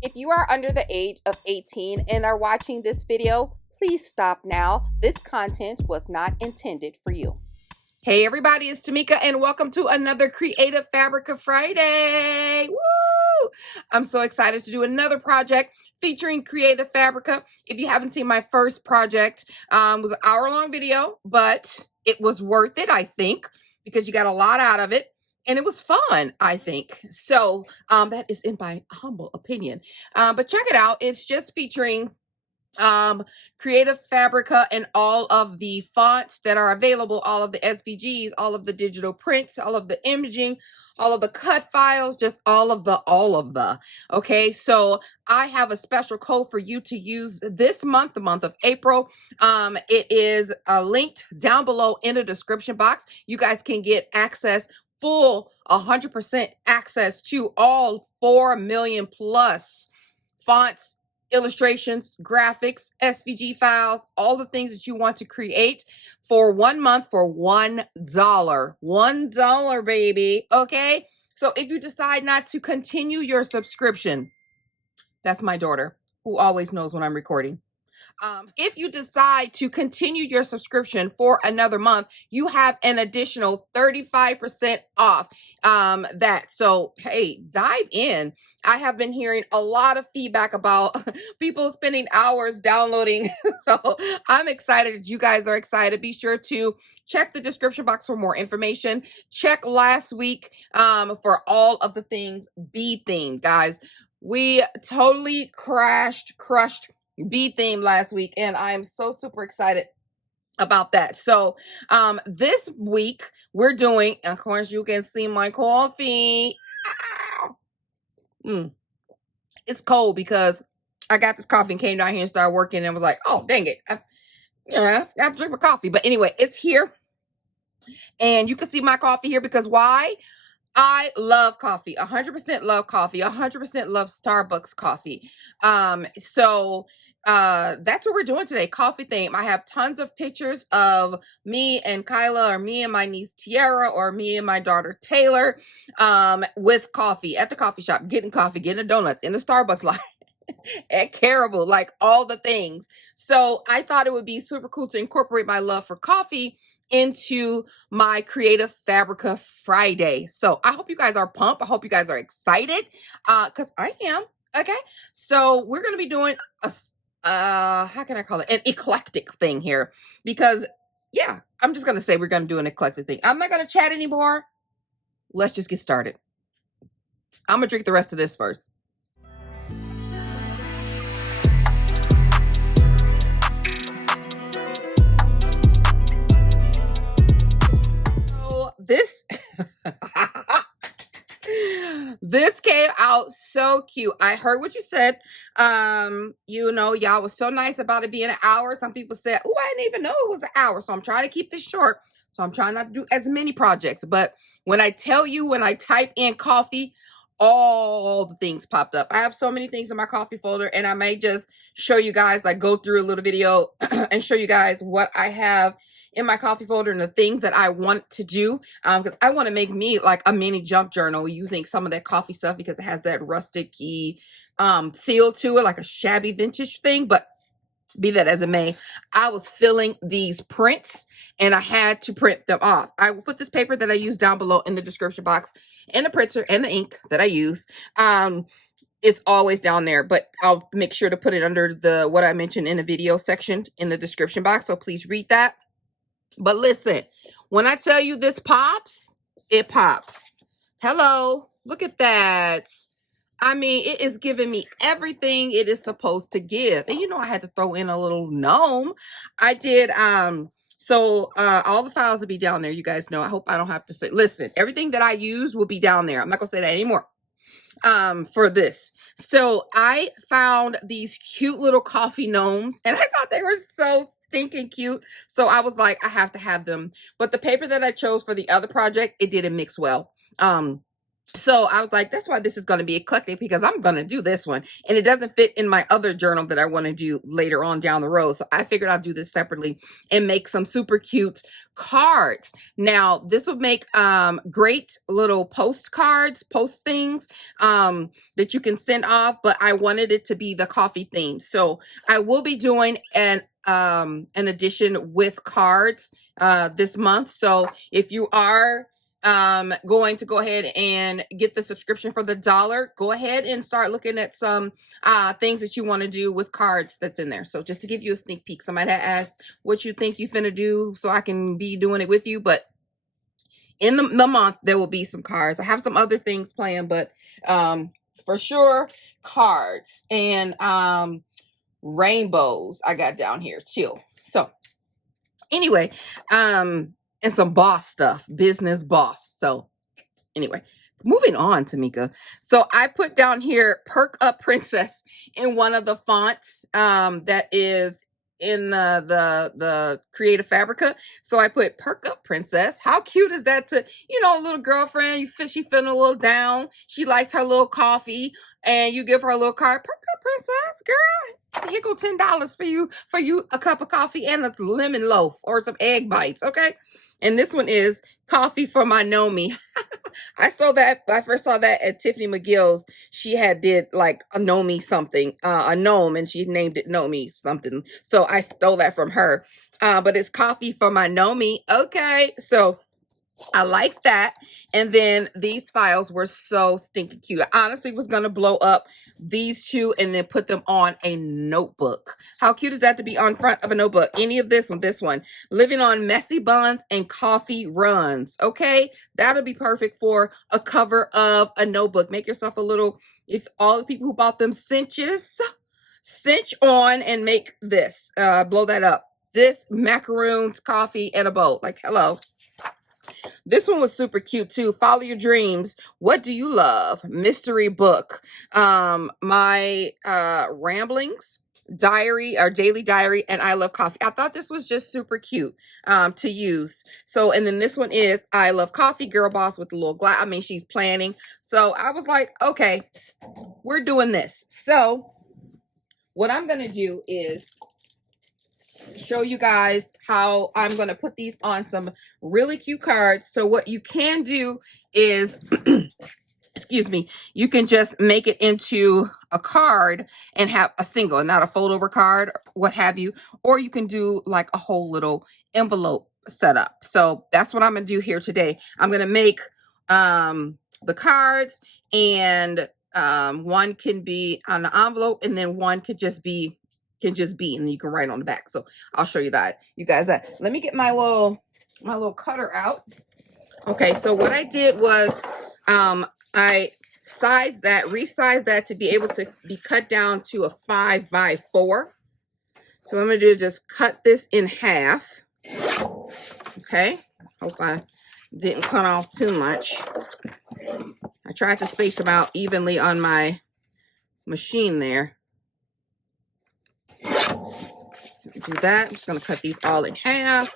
If you are under the age of 18 and are watching this video, please stop now. This content was not intended for you. Hey everybody, it's TMIKA and welcome to another Creative Fabrica Friday. Woo! I'm so excited to do another project featuring Creative Fabrica. If you haven't seen my first project, it was an hour-long video, but it was worth it, I think, because you got a lot out of it. And it was fun, I think. So that is in my humble opinion. But check it out. It's just featuring Creative Fabrica and all of the fonts that are available, all of the SVGs, all of the digital prints, all of the imaging, all of the cut files, just all of the. Okay, so I have a special code for you to use this month, the month of April. It is linked down below in the description box. You guys can get access, full 100% access to all 4 million plus fonts, illustrations, graphics, SVG files, all the things that you want to create for 1 month for $1. $1, baby. Okay. So if you decide not to continue your subscription, that's my daughter who always knows when I'm recording. If you decide to continue your subscription for another month, you have an additional 35% off that. So, hey, dive in. I have been hearing a lot of feedback about people spending hours downloading. So I'm excited that you guys are excited. Be sure to check the description box for more information. Check last week for all of the things bee themed, guys. We totally crushed bee theme last week, and I am so super excited about that. So this week we're doing, of course you can see my coffee. It's cold because I got this coffee and came down here and started working and was like, oh dang it, I have to drink my coffee. But anyway, it's here and you can see my coffee here because why? I love coffee, 100% love coffee, 100% love Starbucks coffee. So that's what we're doing today, coffee theme. I have tons of pictures of me and Kyla, or me and my niece Tiara, or me and my daughter Taylor with coffee at the coffee shop, getting coffee, getting the donuts in the Starbucks line. At Caribou, like all the things. So I thought it would be super cool to incorporate my love for coffee into my Creative Fabrica Friday. So I hope you guys are pumped. I hope you guys are excited because I am. Okay, so we're going to be doing a how can I call it, an eclectic thing here, because yeah, I'm just going to say we're going to do an eclectic thing. I'm not going to chat anymore. Let's just get started. I'm going to drink the rest of this first. This this came out so cute. I heard what you said. You know, y'all was so nice about it being an hour. Some people said, oh, I didn't even know it was an hour. So I'm trying to keep this short. So I'm trying not to do as many projects. But when I tell you, when I type in coffee, all the things popped up. I have so many things in my coffee folder, and I may just show you guys, like go through a little video and show you guys what I have in my coffee folder and the things that I want to do, because I want to make me like a mini junk journal using some of that coffee stuff, because it has that rustic-y feel to it, like a shabby vintage thing. But be that as it may, I was filling these prints and I had to print them off. I will put this paper that I use down below in the description box, and the printer and the ink that I use. It's always down there, but I'll make sure to put it under the what I mentioned in the video section in the description box, so please read that. But listen, when I tell you this pops, it pops. Hello, look at that. I mean, it is giving me everything it is supposed to give. And you know, I had to throw in a little gnome. I did, so all the files will be down there. You guys know, I hope I don't have to say, listen, everything that I use will be down there. I'm not gonna say that anymore for this. So I found these cute little coffee gnomes, and I thought they were so stinking cute. So I was like, I have to have them. But the paper that I chose for the other project, it didn't mix well. So I was like, that's why this is going to be eclectic, because I'm going to do this one. And it doesn't fit in my other journal that I want to do later on down the road. So I figured I'll do this separately and make some super cute cards. Now, this would make great little postcards, post things that you can send off. But I wanted it to be the coffee theme. So I will be doing an edition with cards this month. So if you are going to go ahead and get the subscription for the $1, go ahead and start looking at some things that you want to do with cards that's in there. So just to give you a sneak peek, somebody had asked what you think you finna do so I can be doing it with you, but in the month there will be some cards. I have some other things planned, but for sure cards and rainbows I got down here too. So anyway, and some boss stuff, business boss. So anyway, moving on, Tamika. So I put down here Perk Up Princess in one of the fonts that is in the Creative Fabrica. So I put Perk Up Princess. How cute is that to, you know, a little girlfriend, she feeling a little down. She likes her little coffee and you give her a little card. Perk Up Princess, girl. Here go $10 for you a cup of coffee and a lemon loaf or some egg bites, okay? And this one is Coffee for My Gnome. I first saw that at Tiffany McGill's. She did like a gnome something, a gnome, and she named it Gnome something. So I stole that from her. But it's Coffee for My Gnome. Okay, so I like that. And then these files were so stinking cute. I honestly was going to blow up these two and then put them on a notebook. How cute is that to be on front of a notebook? Any of this one. Living on messy buns and coffee runs. Okay, that'll be perfect for a cover of a notebook. Make yourself a little, if all the people who bought them cinches, cinch on and make this, blow that up. This macaroons, coffee, and a bowl. Like, hello. This one was super cute too. Follow Your Dreams. What Do You Love? Mystery book. My ramblings, diary or daily diary, and I Love Coffee. I thought this was just super cute to use. So, and then this one is I Love Coffee, Girl Boss with the little glass. I mean, she's planning. So I was like, okay, we're doing this. So what I'm going to do is show you guys how I'm going to put these on some really cute cards. So what you can do is, excuse me, you can just make it into a card and have a single, not a fold over card, what have you, or you can do like a whole little envelope setup. So that's what I'm going to do here today. I'm going to make the cards, and one can be on the envelope, and then one could just be and you can write on the back. So I'll show you that, you guys. That let me get my little cutter out. Okay, so what I did was I resized that to be able to be cut down to a 5x4. So what I'm gonna do is just cut this in half. Okay, hope I didn't cut off too much. I tried to space them out evenly on my machine there. Do that. I'm just going to cut these all in half.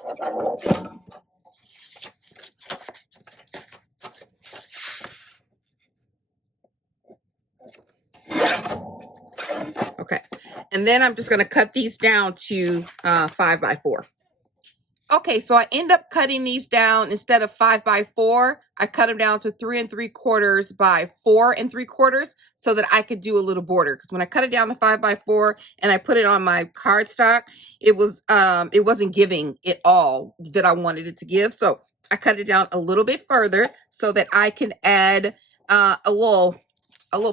Okay, and then I'm just going to cut these down to 5x4. Okay, so I end up cutting these down, instead of 5x4, I cut them down to 3 3/4 by 4 3/4 so that I could do a little border. Because when I cut it down to 5x4 and I put it on my cardstock, it wasn't giving it all that I wanted it to give. So I cut it down a little bit further so that I can add a little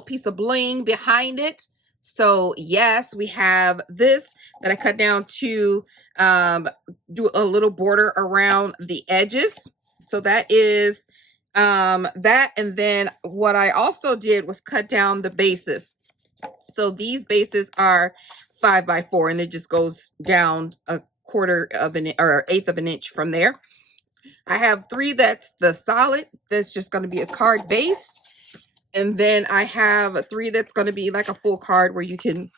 piece of bling behind it. So yes, we have this that I cut down to do a little border around the edges. So that is that. And then what I also did was cut down the bases. So these bases are 5x4, and it just goes down a 1/4 of an or 1/8 of an inch from there. I have 3 that's the solid, that's just going to be a card base. And then I have 3 that's going to be like a full card where you can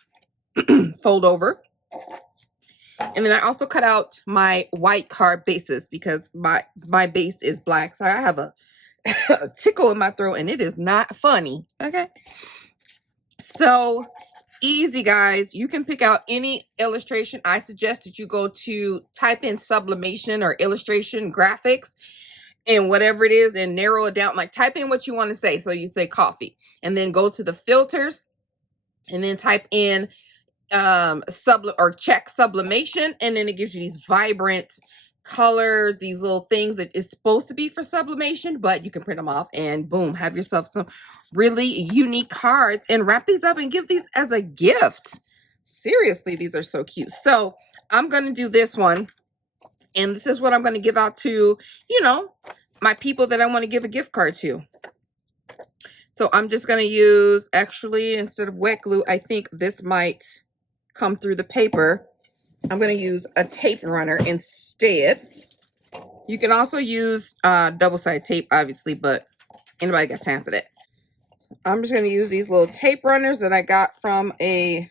fold over. And then I also cut out my white card bases because my base is black. So I have a tickle in my throat, and it is not funny. Okay. So easy, guys. You can pick out any illustration. I suggest that you go to type in sublimation or illustration graphics and whatever it is and narrow it down. Like type in what you want to say. So you say coffee and then go to the filters and then type in check sublimation, and then it gives you these vibrant colors, these little things that is supposed to be for sublimation, but you can print them off and boom, have yourself some really unique cards and wrap these up and give these as a gift. Seriously, these are so cute. So I'm going to do this one, and this is what I'm going to give out to, you know, my people that I want to give a gift card to. So I'm just going to use, actually, instead of wet glue, I think this might come through the paper. I'm going to use a tape runner instead. You can also use double-sided tape, obviously, but anybody got time for that? I'm just going to use these little tape runners that I got from a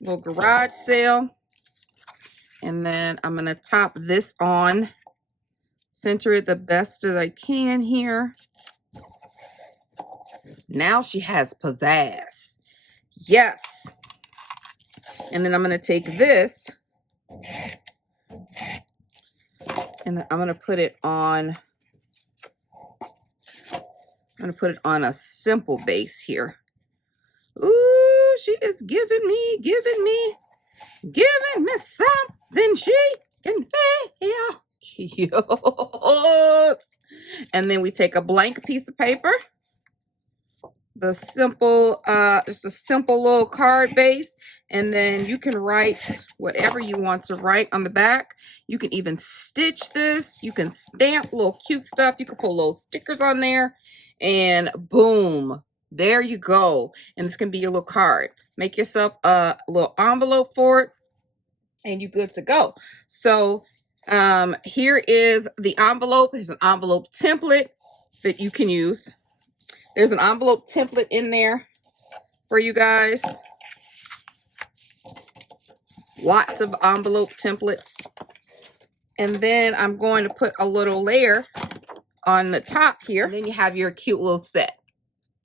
little garage sale. And then I'm going to top this on, center it the best that I can here. Now she has pizzazz. Yes. And then I'm going to take this and I'm going to put it on, a simple base here. Ooh, she is giving me something she can feel. Cute. And then we take a blank piece of paper. The simple, just a simple little card base. And then you can write whatever you want to write on the back. You can even stitch this. You can stamp little cute stuff. You can put little stickers on there. And boom, there you go. And this can be your little card. Make yourself a little envelope for it. And you're good to go. So here is the envelope. There's an envelope template that you can use. There's an envelope template in there for you guys. Lots of envelope templates. And then I'm going to put a little layer on the top here. And then you have your cute little set.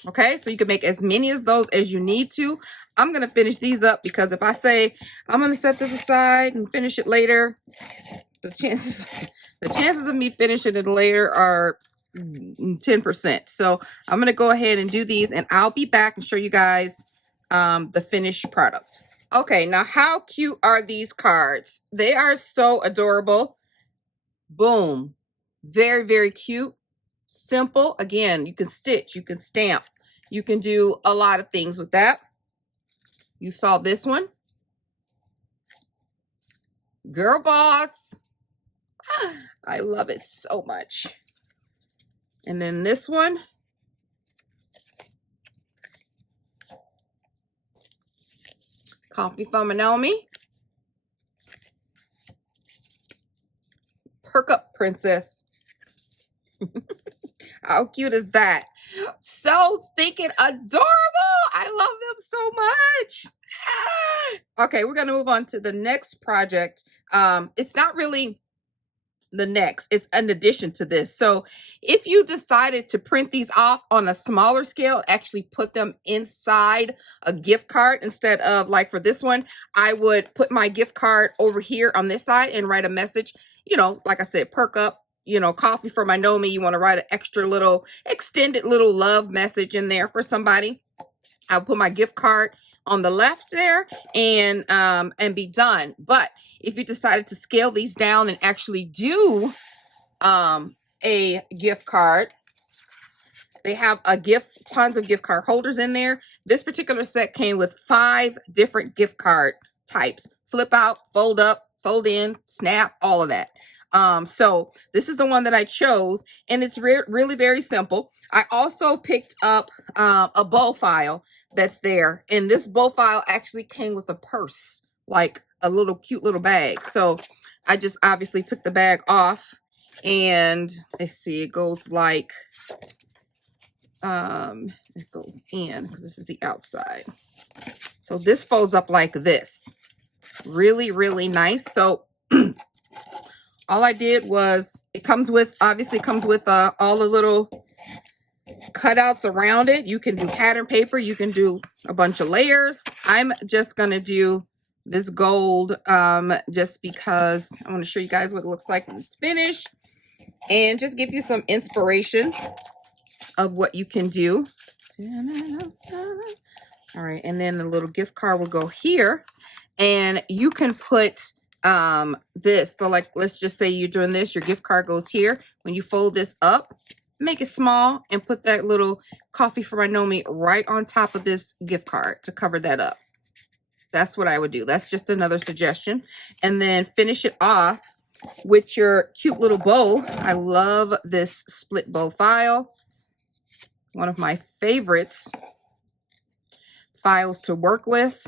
Okay, so you can make as many of those as you need to. I'm going to finish these up because if I say I'm going to set this aside and finish it later, the chances of me finishing it later are 10%. So I'm going to go ahead and do these, and I'll be back and show you guys the finished product. Okay, now how cute are these cards? They are so adorable. Boom. Very, very cute. Simple. Again, you can stitch, you can stamp, you can do a lot of things with that. You saw this one. Girl boss. I love it so much. And then this one. Coffee from Naomi. Perk up, princess. How cute is that? So stinking adorable. I love them so much. Okay, we're going to move on to the next project. It's not really the next, it's an addition to this. So if you decided to print these off on a smaller scale, actually put them inside a gift card instead of, like for this one, I would put my gift card over here on this side and write a message, you know, like I said, perk up, you know, coffee for my Nomi. You want to write an extra little extended little love message in there for somebody. I'll put my gift card on the left there and be done. But if you decided to scale these down and actually do a gift card, they have tons of gift card holders in there. This particular set came with 5 different gift card types: flip out, fold up, fold in, snap, all of that. So this is the one that I chose, and it's really very simple. I also picked up a bow file that's there, and this bow file actually came with a purse, like a little cute little bag. So I just obviously took the bag off, and let's see, it goes like it goes in because this is the outside. So this folds up like this. Really, really nice. So all I did was It comes with, obviously comes with all the little cutouts around it. You can do pattern paper. You can do a bunch of layers. I'm just going to do this gold just because I want to show you guys what it looks like when it's finished and just give you some inspiration of what you can do. All right, and then the little gift card will go here, and you can put this. So like, let's just say you're doing this, your gift card goes here. When you fold this up, make it small and put that little coffee for my Gnome right on top of this gift card to cover that up. That's what I would do. That's just another suggestion. And then finish it off with your cute little bow. I love this split bow file. One of my favorites files to work with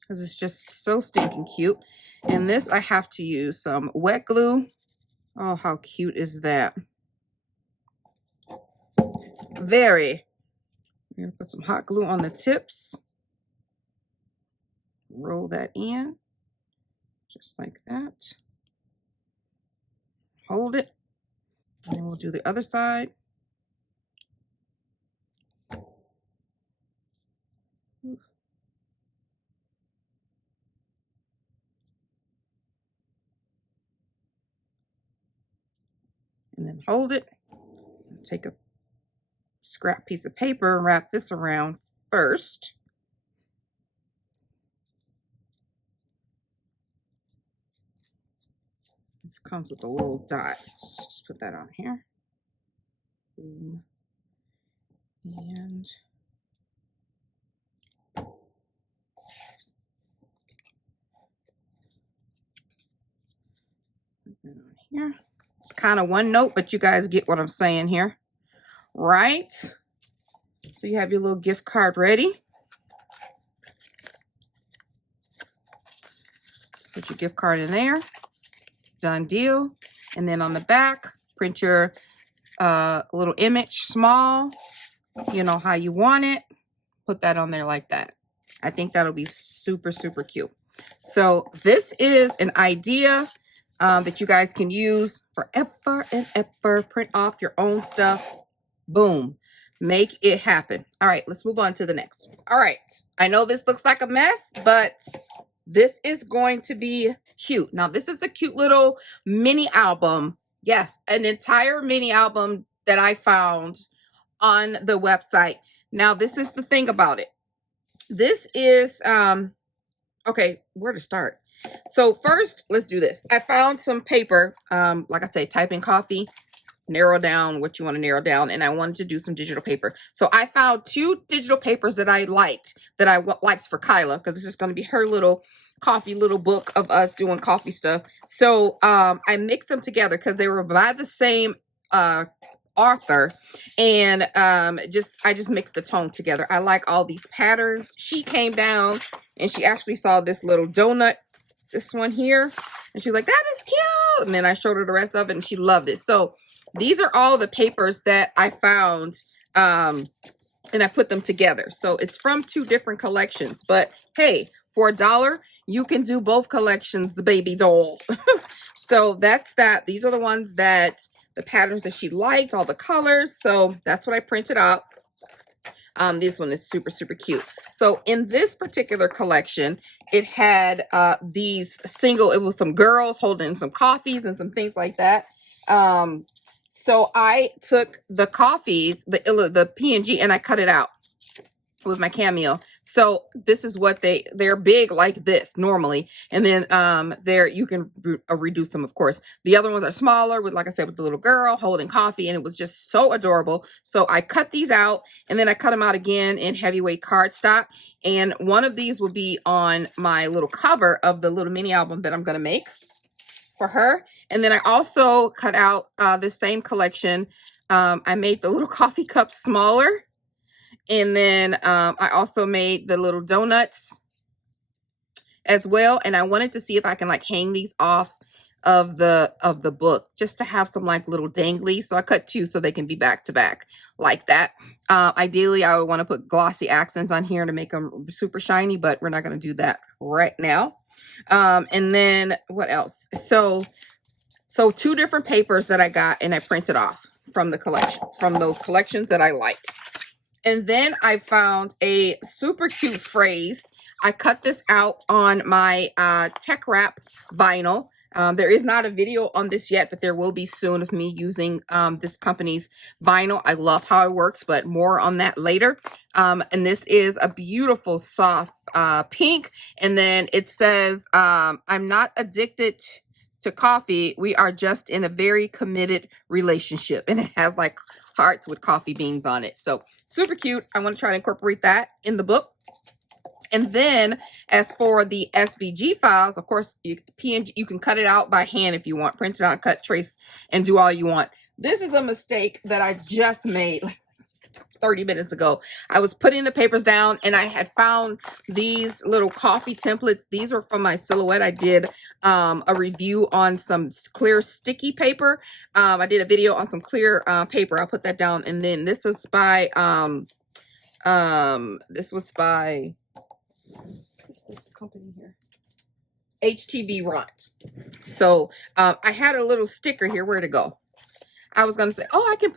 because it's just so stinking cute. And this, I have to use some wet glue. Oh, how cute is that? Very. I'm going to put some hot glue on the tips. Roll that in just like that. Hold it. And then we'll do the other side. And then hold it. Take a scrap piece of paper and wrap this around first. This comes with a little dot. Just put that on here. Boom. And put that on here. It's kind of one note, but you guys get what I'm saying here, right? So you have your little gift card ready. Put your gift card in there. Done deal. And then on the back, print your little image small, you know how you want it. Put that on there like that. I think that'll be super, super cute. So this is an idea that you guys can use forever and ever. Print off your own stuff. Boom. Make it happen. All right, let's move on to the next. All right. I know this looks like a mess, but this is going to be cute. Now, this is a cute little mini album. Yes, an entire mini album that I found on the website. Now, this is the thing about it. This is, okay, where to start? So first, let's do this. I found some paper, like I say, type in coffee, narrow down what you want to narrow down, and I wanted to do some digital paper. So I found 2 digital papers that I liked, that I liked for Kyla, because this is going to be her little coffee little book of us doing coffee stuff. So I mixed them together because they were by the same author, and I just mixed the tone together. I like all these patterns. She came down and she actually saw this little donut, this one here, and she's like, that is cute. And then I showed her the rest of it and she loved it. So these are all the papers that I found, and I put them together. So it's from 2 different collections, but hey, for $1 you can do both collections, baby doll. So that's that. These are the ones that, the patterns that she liked, all the colors. So that's what I printed out. This one is super, super cute. So in this particular collection, it had these single, it was some girls holding some coffees and some things like that. So I took the coffees, the PNG, and I cut it out with my Cameo. So this is what they're big like this normally, and then there you can reduce them, of course. The other ones are smaller with, like I said, with the little girl holding coffee, and it was just so adorable. So I cut these out, and then I cut them out again in heavyweight cardstock, and one of these will be on my little cover of the little mini album that I'm going to make for her. And then I also cut out this same collection. I made the little coffee cups smaller. And then I also made the little donuts as well. And I wanted to see if I can like hang these off of the book, just to have some like little dangly. So I cut 2 so they can be back to back like that. Ideally, I would want to put glossy accents on here to make them super shiny, but we're not going to do that right now. And then what else? So So 2 different papers that I got and I printed off from the collection, from those collections that I liked. And then I found a super cute phrase. I cut this out on my tech wrap vinyl. There is not a video on this yet, but there will be soon of me using this company's vinyl. I love how it works, but more on that later. And this is a beautiful soft pink. And then it says, I'm not addicted to coffee. We are just in a very committed relationship. And it has like hearts with coffee beans on it. So super cute. I want to try to incorporate that in the book. And then as for the SVG files, of course, PNG, you can cut it out by hand if you want. Print it out, cut, trace, and do all you want. This is a mistake that I just made like 30 minutes ago. I was putting the papers down and I had found these little coffee templates. These are from my silhouette. I did a review on some clear sticky paper. I did a video on some clear paper. I'll put that down. And then this was by what's this company here? HTV Ront. So I had a little sticker here. Where'd it go? I was going to say, oh, I can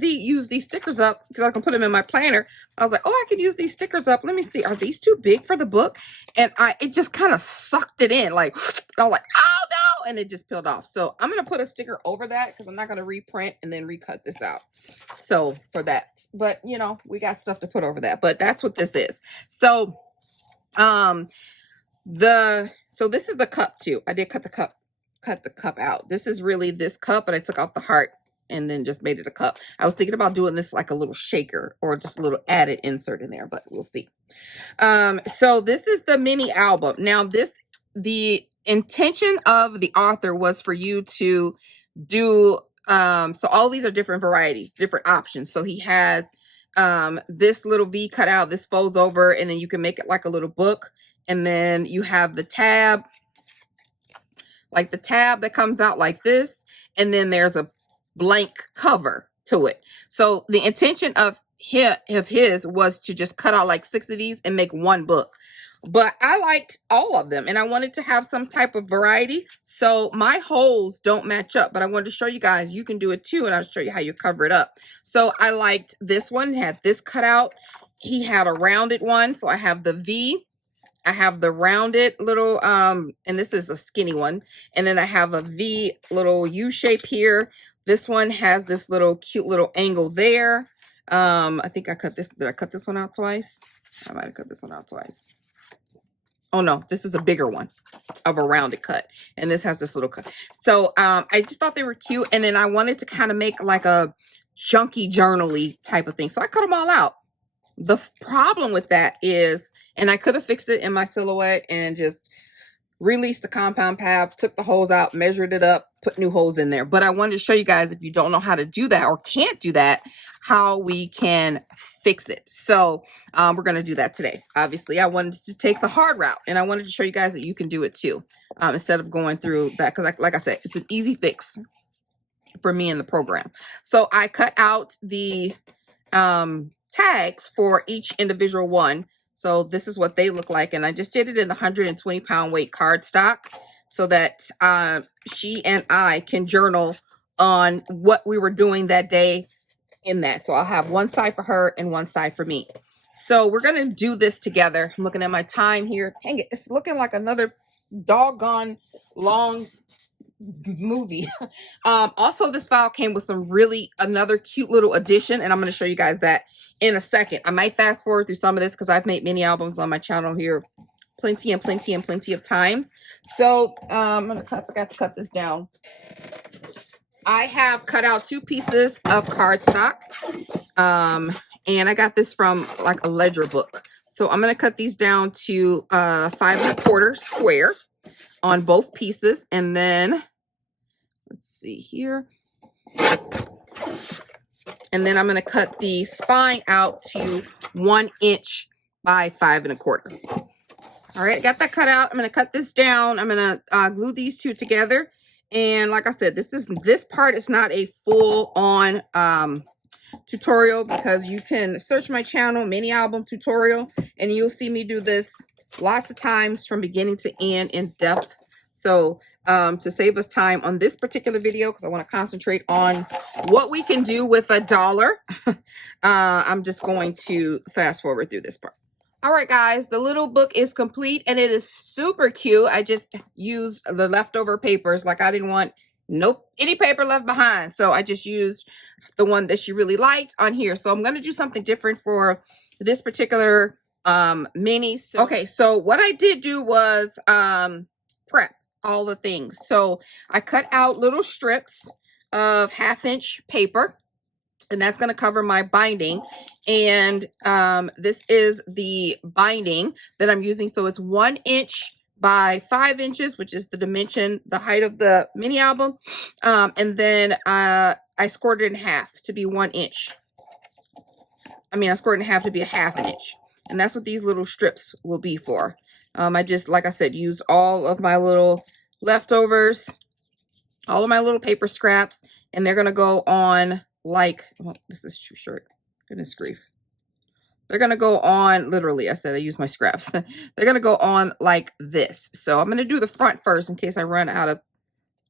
use these stickers up because I can put them in my planner. I was like, oh, I can use these stickers up. Let me see. Are these too big for the book? And it just kind of sucked it in. Like, I was like, oh, no. And it just peeled off. So I'm going to put a sticker over that because I'm not going to reprint and then recut this out. So for that, but you know, we got stuff to put over that, but that's what this is. So, so this is the cup too. I did cut the cup out. This is really this cup, but I took off the heart and then just made it a cup. I was thinking about doing this like a little shaker or just a little added insert in there, but we'll see. So this is the mini album. Now the intention of the author was for you to do, so all these are different varieties, different options. So he has, this little V cut out, this folds over, and then you can make it like a little book. And then you have the tab, like the tab that comes out like this. And then there's a blank cover to it. So the intention of his was to just cut out like 6 of these and make one book. But I liked all of them and I wanted to have some type of variety. So my holes don't match up, but I wanted to show you guys, you can do it too. And I'll show you how you cover it up. So I liked this one, had this cut out. He had a rounded one. So I have the V. I have the rounded little, and this is a skinny one. And then I have a V little U shape here. This one has this little cute little angle there. I think I cut this. Did I cut this one out twice? I might have cut this one out twice. Oh no, this is a bigger one of a rounded cut. And this has this little cut. So I just thought they were cute. And then I wanted to kind of make like a chunky journal-y type of thing. So I cut them all out. The problem with that is, and I could have fixed it in my silhouette and just released the compound pad, took the holes out, measured it up, put new holes in there. But I wanted to show you guys, if you don't know how to do that or can't do that, how we can fix it. So we're going to do that today. Obviously, I wanted to take the hard route and I wanted to show you guys that you can do it too, instead of going through that. Because like I said, it's an easy fix for me in the program. So I cut out the tags for each individual one. So this is what they look like. And I just did it in the 120-pound weight cardstock so that she and I can journal on what we were doing that day in that. So I'll have one side for her and one side for me. So we're going to do this together. I'm looking at my time here. Dang it, it's looking like another doggone long movie. Also, this file came with another cute little addition, and I'm going to show you guys that in a second. I might fast forward through some of this because I've made mini albums on my channel here plenty of times. So I forgot to cut this down. I have cut out 2 pieces of cardstock, and I got this from like a ledger book. So I'm going to cut these down to 5 1/4 square on both pieces, and then let's see here. And then I'm going to cut the spine out to 1 inch by 5 1/4. All right, I got that cut out. I'm going to cut this down. I'm going to glue these 2 together. And like I said, this part is not a full-on tutorial, because you can search my channel, mini album tutorial, and you'll see me do this lots of times from beginning to end in depth. So to save us time on this particular video, because I want to concentrate on what we can do with $1. I'm just going to fast forward through this part. All right, guys, the little book is complete and it is super cute. I just used the leftover papers. Like, I didn't want any paper left behind. So I just used the one that she really liked on here. So I'm going to do something different for this particular mini. Okay, so what I did do was prep all the things. So I cut out little strips of 1/2-inch paper, and that's going to cover my binding. And this is the binding that I'm using. So it's 1 inch by 5 inches, which is the dimension, the height of the mini album. And then I scored it in half to be 1 inch. I scored it in half to be a 1/2 inch. And that's what these little strips will be for. I just, like I said, used all of my little leftovers, all of my little paper scraps, and they're going to go on like, well, this is too short. Goodness grief. They're going to go on, literally, I said I used my scraps. They're going to go on like this. So I'm going to do the front first in case I run out of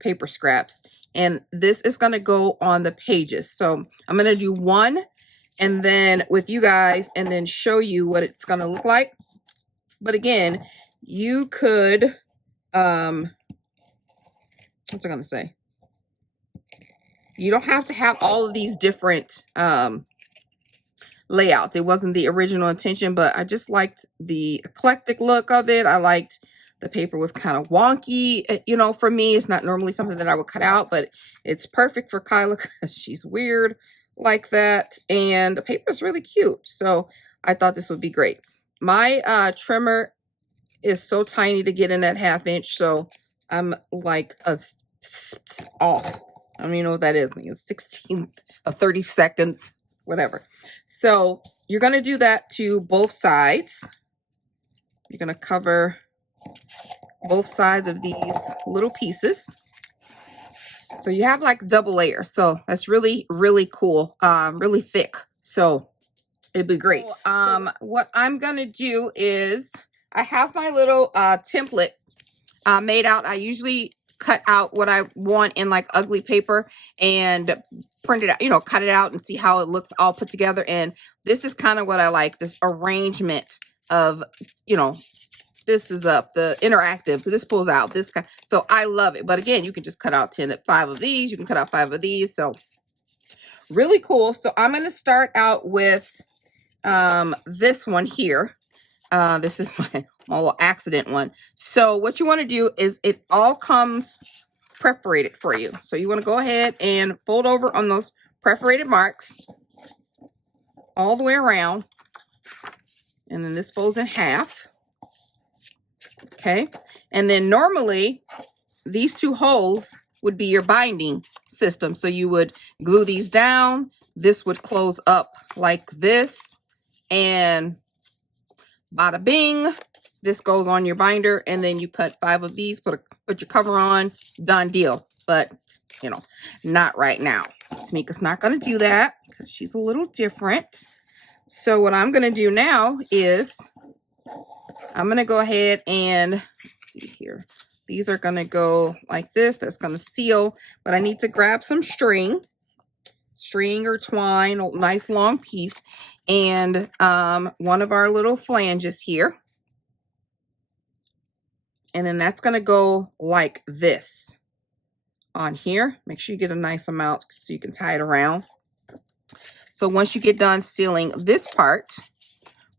paper scraps. And this is going to go on the pages. So I'm going to do one and then with you guys and then show you what it's going to look like. But again, you could, what's I going to say? You don't have to have all of these different layouts. It wasn't the original intention, but I just liked the eclectic look of it. I liked the paper was kind of wonky. You know, for me, it's not normally something that I would cut out, but it's perfect for Kyla because she's weird like that. And the paper is really cute. So I thought this would be great. My trimmer is so tiny to get in that 1/2 inch. So I'm like off. I don't even know what that is. I think it's 16th, a 32nd, whatever. So you're going to do that to both sides. You're going to cover both sides of these little pieces. So you have like double layer. So that's really, really cool. Really thick. So it'd be great. What I'm going to do is I have my little template made out. I usually cut out what I want in like ugly paper and print it out, you know, cut it out and see how it looks all put together. And this is kind of what I like, this arrangement of, you know, this is up, the interactive, this pulls out, this kind. So I love it. But again, you can just cut out 5 of these. You can cut out 5 of these. So really cool. So I'm going to start out with this one here. This is my little accident one. So what you want to do is it all comes perforated for you. So you want to go ahead and fold over on those perforated marks all the way around. And then this folds in half. Okay. And then normally these 2 holes would be your binding system. So you would glue these down. This would close up like this. And bada bing, this goes on your binder, and then you cut 5 of these, put your cover on, done deal. But, you know, not right now. Tamika's not going to do that because she's a little different. So what I'm going to do now is I'm going to go ahead and, let's see here. These are going to go like this. That's going to seal, but I need to grab some string or twine, a nice long piece, and one of our little flanges here. And then that's going to go like this on here. Make sure you get a nice amount so you can tie it around. So once you get done sealing this part,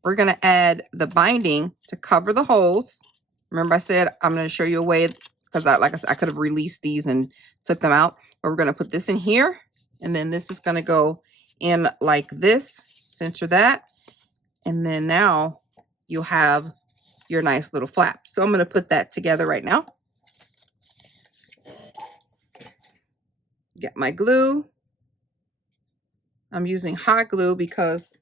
we're going to add the binding to cover the holes. Remember I said I'm going to show you a way, because like I said, I could have released these and took them out. But we're going to put this in here. And then this is going to go in like this. Center that. And then now you'll have your nice little flap. So I'm going to put that together right now. Get my glue. I'm using hot glue because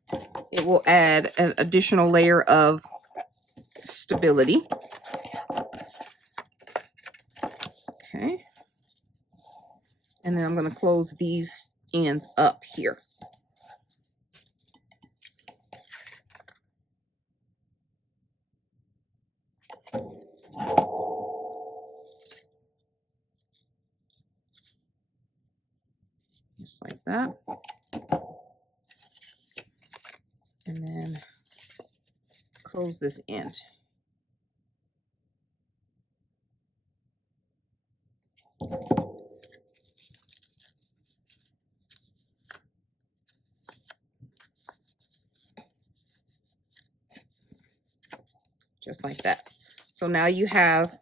it will add an additional layer of stability. Okay. And then I'm going to close these ends up here. like that. And then close this end. Just like that. So now you have,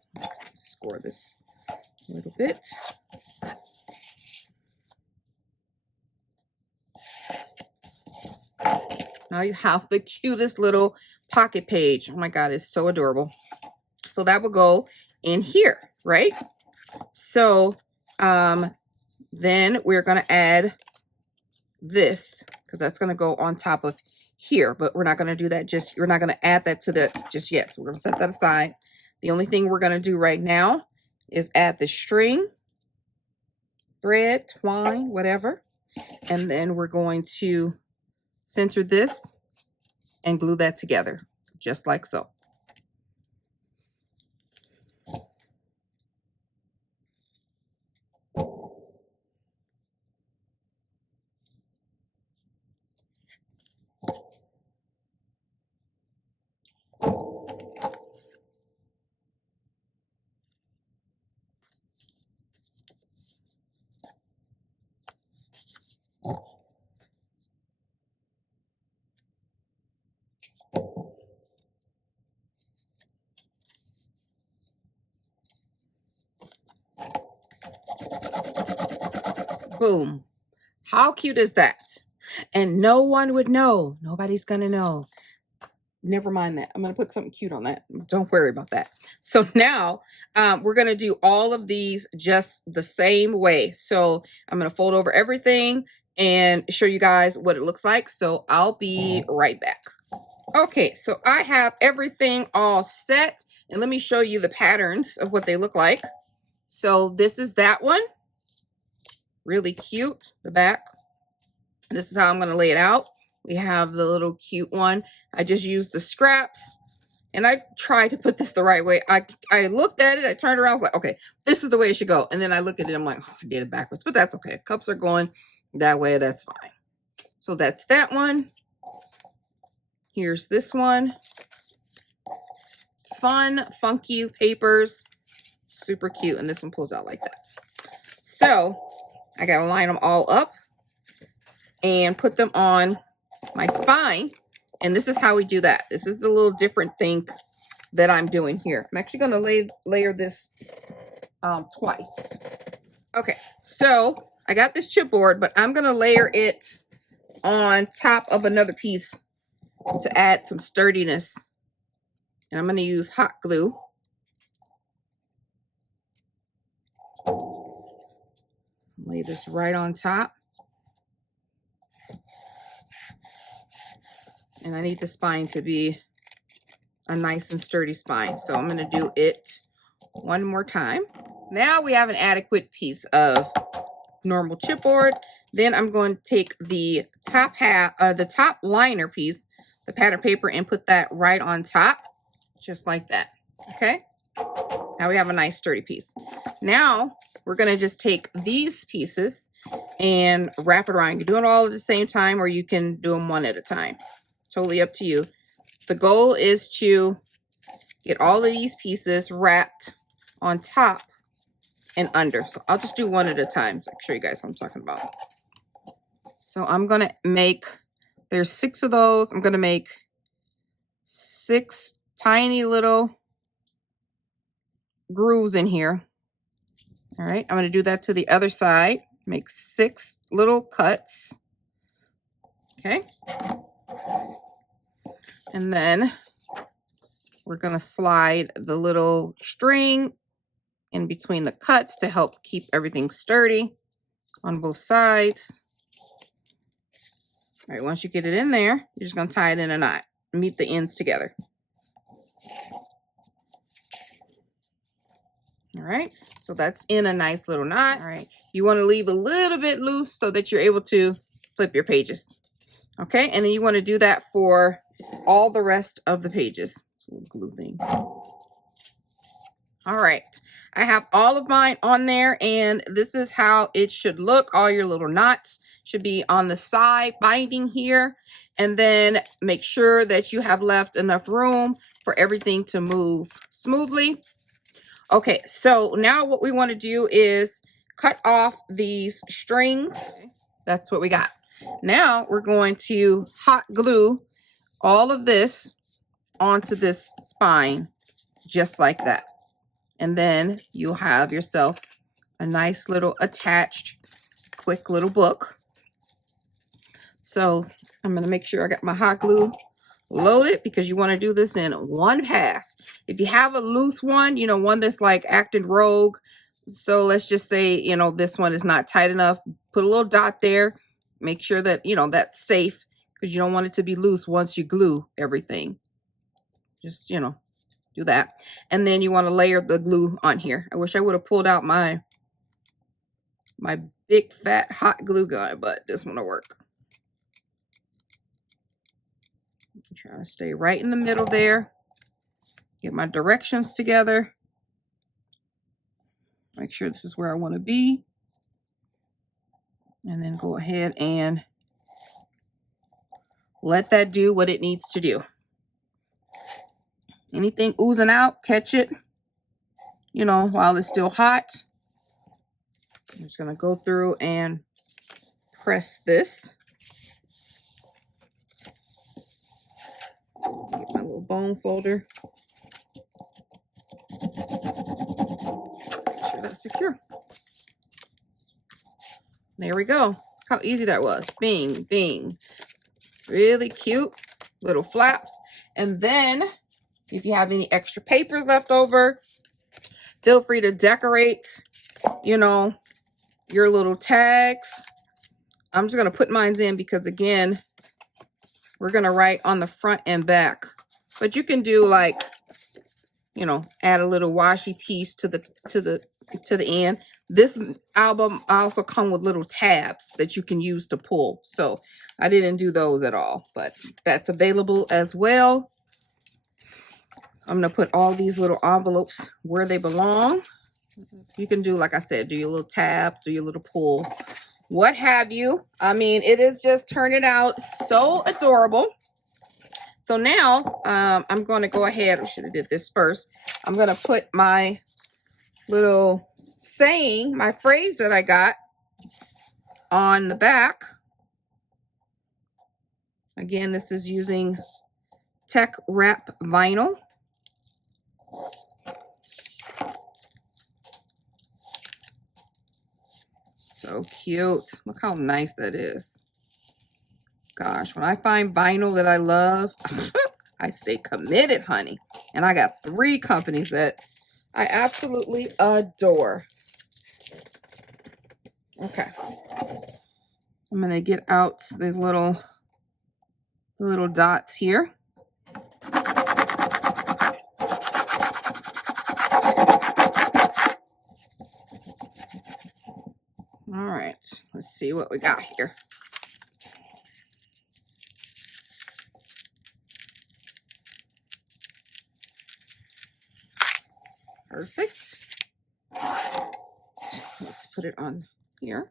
score this a little bit. Now you have the cutest little pocket page. Oh my God, it's so adorable. So that will go in here, right? So then we're going to add this because that's going to go on top of here, but we're not going to do that just, we're not going to add that to the just yet. So we're going to set that aside. The only thing we're going to do right now is add the string, thread, twine, whatever. And then we're going to center this and glue that together, just like so. Boom. How cute is that? And no one would know. Nobody's gonna know. Never mind that. I'm gonna put something cute on that. Don't worry about that. So now we're gonna do all of these just the same way. So I'm gonna fold over everything and show you guys what it looks like. So I'll be right back. Okay, so I have everything all set, and let me show you the patterns of what they look like. So this is that one. Really cute, the back. This is how I'm going to lay it out. We have the little cute one. I just used the scraps, and I tried to put this the right way. I looked at it, I turned around, I was like, okay, this is the way it should go. And then I look at it, I'm like, oh, I did it backwards, but that's okay. Cups are going that way, that's fine. So that's that one. Here's this one. Fun, funky papers. Super cute, and this one pulls out like that. So I gotta line them all up and put them on my spine. And this is how we do that. This is the little different thing that I'm doing here. I'm actually gonna layer this twice. Okay, so I got this chipboard, but I'm gonna layer it on top of another piece to add some sturdiness. And I'm gonna use hot glue. Lay this right on top. And I need the spine to be a nice and sturdy spine. So I'm going to do it one more time. Now we have an adequate piece of normal chipboard. Then I'm going to take the top half, the top liner piece, the pattern paper, and put that right on top, just like that. Okay. Now we have a nice sturdy piece. Now we're going to just take these pieces and wrap it around. You can do it all at the same time, or you can do them one at a time. Totally up to you. The goal is to get all of these pieces wrapped on top and under. So I'll just do one at a time so I can show you guys what I'm talking about. So I'm going to make, there's 6 of those. I'm going to make 6 tiny little grooves in here. All right, I'm going to do that to the other side. Make 6 little cuts. Okay. And then we're going to slide the little string in between the cuts to help keep everything sturdy on both sides. All right, once you get it in there, you're just going to tie it in a knot. Meet the ends together. All right, so that's in a nice little knot. All right, you want to leave a little bit loose so that you're able to flip your pages. Okay, and then you want to do that for all the rest of the pages. Little glue thing. All right, I have all of mine on there, and this is how it should look. All your little knots. should be on the side binding here. And then make sure that you have left enough room for everything to move smoothly. Okay, so now what we want to do is cut off these strings. That's what we got. Now we're going to hot glue all of this onto this spine, just like that. And then you'll have yourself a nice little attached, quick little book. So I'm going to make sure I got my hot glue loaded because you want to do this in one pass. If you have a loose one, you know, one that's like acting rogue. So let's just say, you know, this one is not tight enough. Put a little dot there. Make sure that, you know, that's safe because you don't want it to be loose once you glue everything. Just, you know, do that. And then you want to layer the glue on here. I wish I would have pulled out my big fat hot glue gun, but this one will work. I'm trying to stay right in the middle there. Get my directions together. Make sure this is where I want to be. And then go ahead and let that do what it needs to do. Anything oozing out, catch it, you know, while it's still hot. I'm just going to go through and press this. Get my little bone folder. Make sure that's secure. There we go. How easy that was. Bing, bing. Really cute little flaps. And then if you have any extra papers left over, feel free to decorate, you know, your little tags. I'm just going to put mine in because, again, we're going to write on the front and back. But you can do like, you know, add a little washi piece to the end. This album also comes with little tabs that you can use to pull. So I didn't do those at all, but that's available as well. I'm going to put all these little envelopes where they belong. You can do, like I said, do your little tab, do your little pull, what have you. I mean, it is just turning out so adorable. So now I'm going to go ahead. I should have did this first. I'm going to put my little saying, my phrase that I got on the back. Again, this is using Tech Wrap vinyl. So cute. Look how nice that is. Gosh, when I find vinyl that I love, I stay committed, honey. And I got 3 companies that I absolutely adore. Okay. I'm going to get out these little dots here. All right, let's see what we got here. Perfect. Let's put it on here.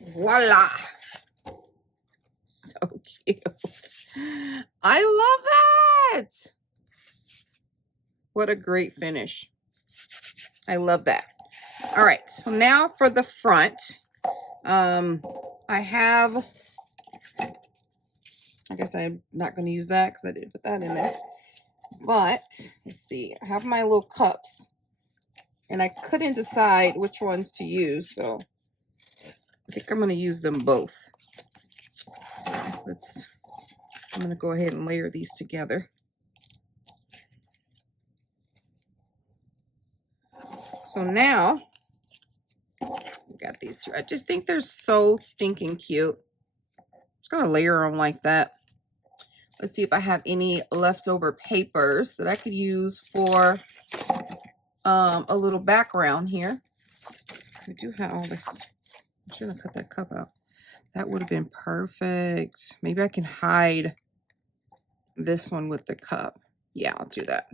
Voila. So cute. I love it. What a great finish. I love that. All right, so now for the front. I have, I guess I'm not going to use that because I didn't put that in there. But let's see, I have my little cups and I couldn't decide which ones to use, so I think I'm going to use them both. So I'm going to go ahead and layer these together. So now we got these 2. I just think they're so stinking cute. Just going to layer them like that. Let's see if I have any leftover papers that I could use for a little background here. I do have all this. I should have cut that cup out. That would have been perfect. Maybe I can hide this one with the cup. Yeah, I'll do that.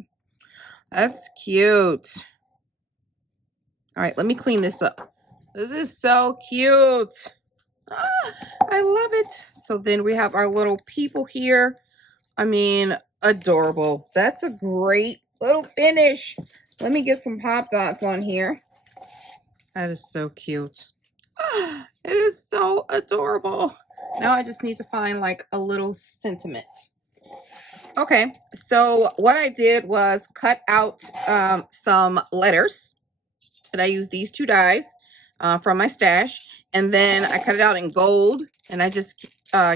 That's cute. All right, let me clean this up. This is so cute. Ah, I love it. So then we have our little people here. I mean, adorable. That's a great little finish. Let me get some pop dots on here. That is so cute. Ah, it is so adorable. Now I just need to find like a little sentiment. Okay, so what I did was cut out some letters. And I used these 2 dies from my stash. And then I cut it out in gold. And I just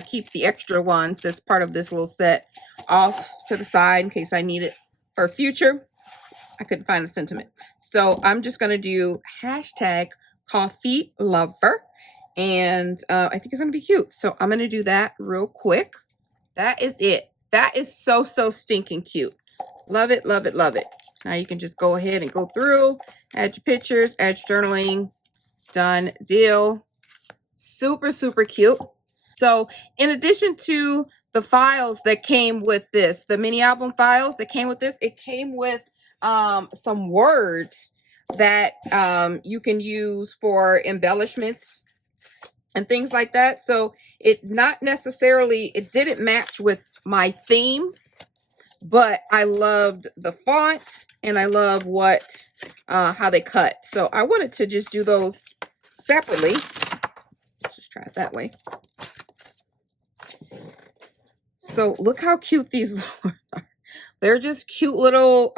keep the extra ones that's part of this little set off to the side in case I need it for future. I couldn't find a sentiment. So I'm just going to do hashtag coffee lover. And I think it's going to be cute. So I'm going to do that real quick. That is it. That is so, so stinking cute. Love it, love it, love it. Now you can just go ahead and go through, add your pictures, add your journaling. Done deal. Super, super cute. So in addition to the files that came with this, the mini album files that came with this, it came with some words that you can use for embellishments and things like that. So it not necessarily, it didn't match with my theme, but I loved the font and I love what, how they cut. So I wanted to just do those separately. Let's just try it that way. So look how cute these are. They're just cute little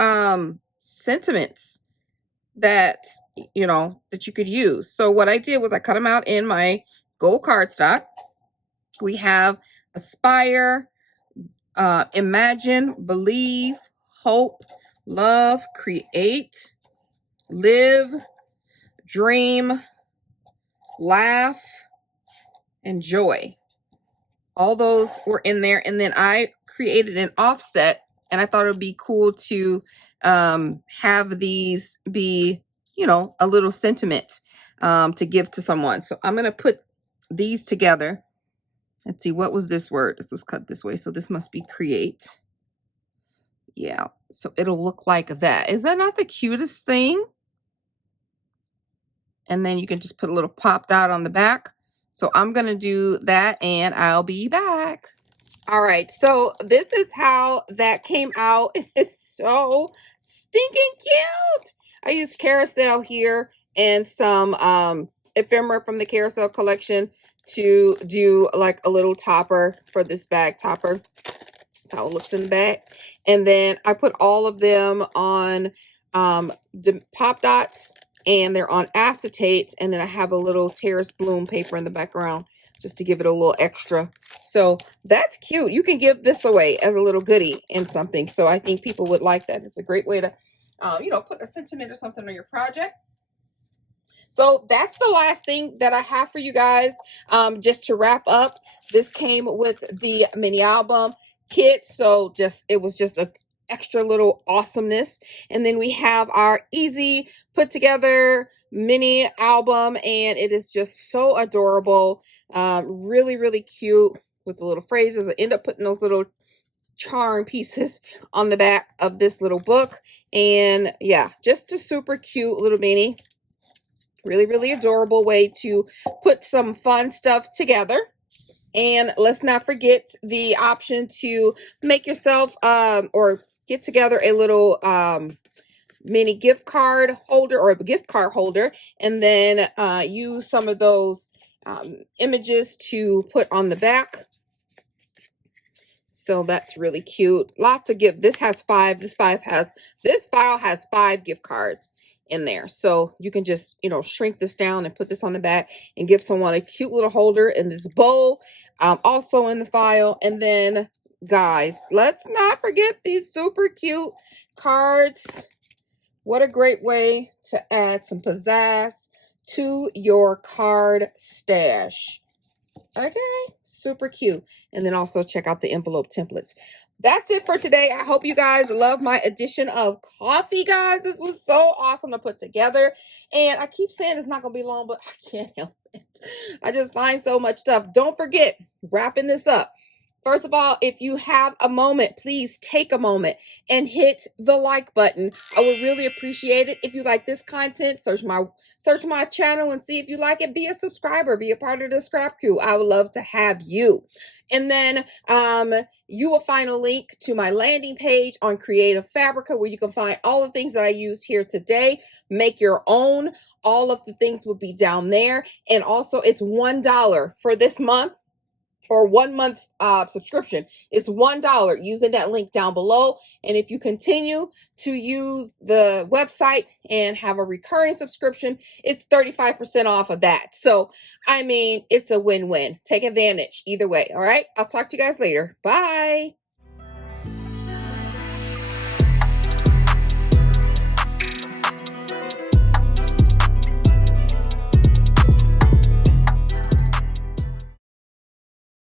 sentiments that, you know, that you could use. So what I did was I cut them out in my gold cardstock. We have aspire, imagine, believe, hope, love, create, live, dream, laugh, and joy. All those were in there. And then I created an offset, and I thought it would be cool to have these be, you know, a little sentiment to give to someone. So I'm going to put these together. Let's see, what was this word? This was cut this way. So this must be create. Yeah, so it'll look like that. Is that not the cutest thing? And then you can just put a little pop dot on the back. So I'm going to do that and I'll be back. All right, so this is how that came out. It's so stinking cute. I used carousel here and some ephemera from the carousel collection to do like a little topper for this bag topper. That's how it looks in the back. And then I put all of them on the pop dots, and they're on acetates. And then I have a little terrace bloom paper in the background just to give it a little extra. So that's cute. You can give this away as a little goodie in something. So I think people would like that. It's a great way to, you know, put a sentiment or something on your project. So that's the last thing that I have for you guys. Just to wrap up, this came with the mini album kit. So it was just a extra little awesomeness. And then we have our easy put together mini album, and it is just so adorable. Really, really cute with the little phrases. I end up putting those little charm pieces on the back of this little book. And yeah, just a super cute little mini. Really, really adorable way to put some fun stuff together. And let's not forget the option to make yourself or get together a little mini gift card holder or a gift card holder, and then use some of those images to put on the back. So that's really cute. Lots of gift. This has 5. This file has 5 gift cards in there. So you can just, you know, shrink this down and put this on the back and give someone a cute little holder in this bowl. Also in the file. And then, guys, let's not forget these super cute cards. What a great way to add some pizzazz to your card stash. Okay, super cute. And then also check out the envelope templates. That's it for today. I hope you guys love my edition of coffee, guys. This was so awesome to put together. And I keep saying it's not going to be long, but I can't help it. I just find so much stuff. Don't forget, wrapping this up. First of all, if you have a moment, please take a moment and hit the like button. I would really appreciate it. If you like this content, search my channel and see if you like it. Be a subscriber, be a part of the scrap crew. I would love to have you. And then you will find a link to my landing page on Creative Fabrica, where you can find all the things that I used here today. Make your own. All of the things will be down there. And also, it's $1 for this month, or 1 month subscription. It's $1 using that link down below. And if you continue to use the website and have a recurring subscription, it's 35% off of that. So, I mean, it's a win-win. Take advantage either way. All right. I'll talk to you guys later. Bye.